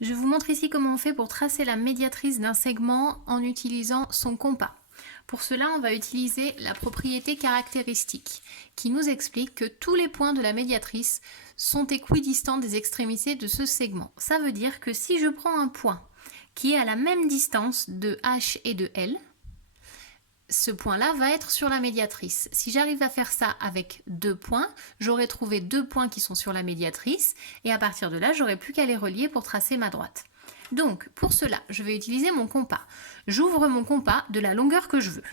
Je vous montre ici comment on fait pour tracer la médiatrice d'un segment en utilisant son compas. Pour cela, on va utiliser la propriété caractéristique qui nous explique que tous les points de la médiatrice sont équidistants des extrémités de ce segment. Ça veut dire que si je prends un point qui est à la même distance de H et de L, ce point-là va être sur la médiatrice. Si j'arrive à faire ça avec deux points, j'aurai trouvé deux points qui sont sur la médiatrice et à partir de là, j'aurai plus qu'à les relier pour tracer ma droite. Donc, pour cela, je vais utiliser mon compas. J'ouvre mon compas de la longueur que je veux.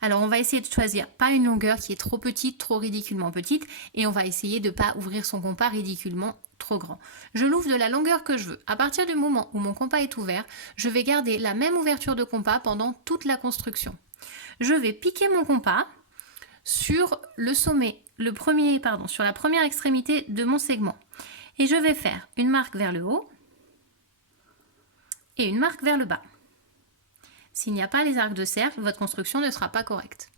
Alors, on va essayer de choisir pas une longueur qui est trop petite, trop ridiculement petite, et on va essayer de ne pas ouvrir son compas ridiculement trop grand. Je l'ouvre de la longueur que je veux. À partir du moment où mon compas est ouvert, je vais garder la même ouverture de compas pendant toute la construction. Je vais piquer mon compas sur le sommet, sur la première extrémité de mon segment. Et je vais faire une marque vers le haut et une marque vers le bas. S'il n'y a pas les arcs de cercle, votre construction ne sera pas correcte.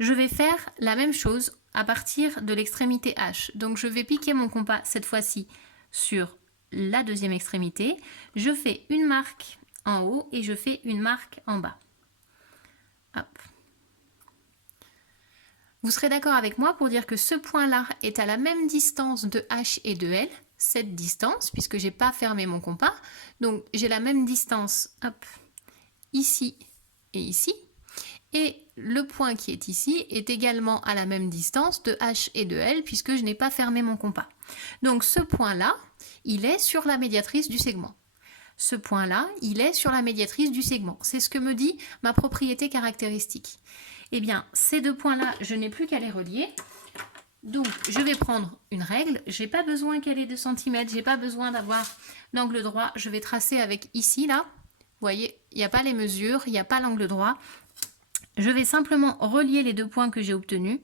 Je vais faire la même chose à partir de l'extrémité H. Donc je vais piquer mon compas cette fois-ci sur la deuxième extrémité. Je fais une marque en haut et je fais une marque en bas. Hop. Vous serez d'accord avec moi pour dire que ce point-là est à la même distance de H et de L, cette distance, puisque je n'ai pas fermé mon compas. Donc j'ai la même distance ici et ici. Et le point qui est ici est également à la même distance de H et de L, puisque je n'ai pas fermé mon compas. Donc ce point-là, il est sur la médiatrice du segment. Ce point-là, il est sur la médiatrice du segment. C'est ce que me dit ma propriété caractéristique. Eh bien, ces deux points-là, je n'ai plus qu'à les relier. Donc, je vais prendre une règle. Je n'ai pas besoin qu'elle ait 2 cm. Je n'ai pas besoin d'avoir l'angle droit. Je vais tracer avec ici, là. Vous voyez, il n'y a pas les mesures, il n'y a pas l'angle droit. Je vais simplement relier les deux points que j'ai obtenus.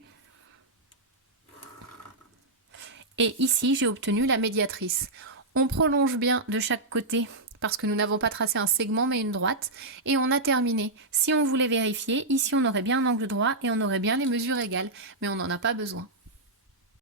Et ici, j'ai obtenu la médiatrice. On prolonge bien de chaque côté parce que nous n'avons pas tracé un segment mais une droite. Et on a terminé. Si on voulait vérifier, ici on aurait bien un angle droit et on aurait bien les mesures égales, mais on n'en a pas besoin.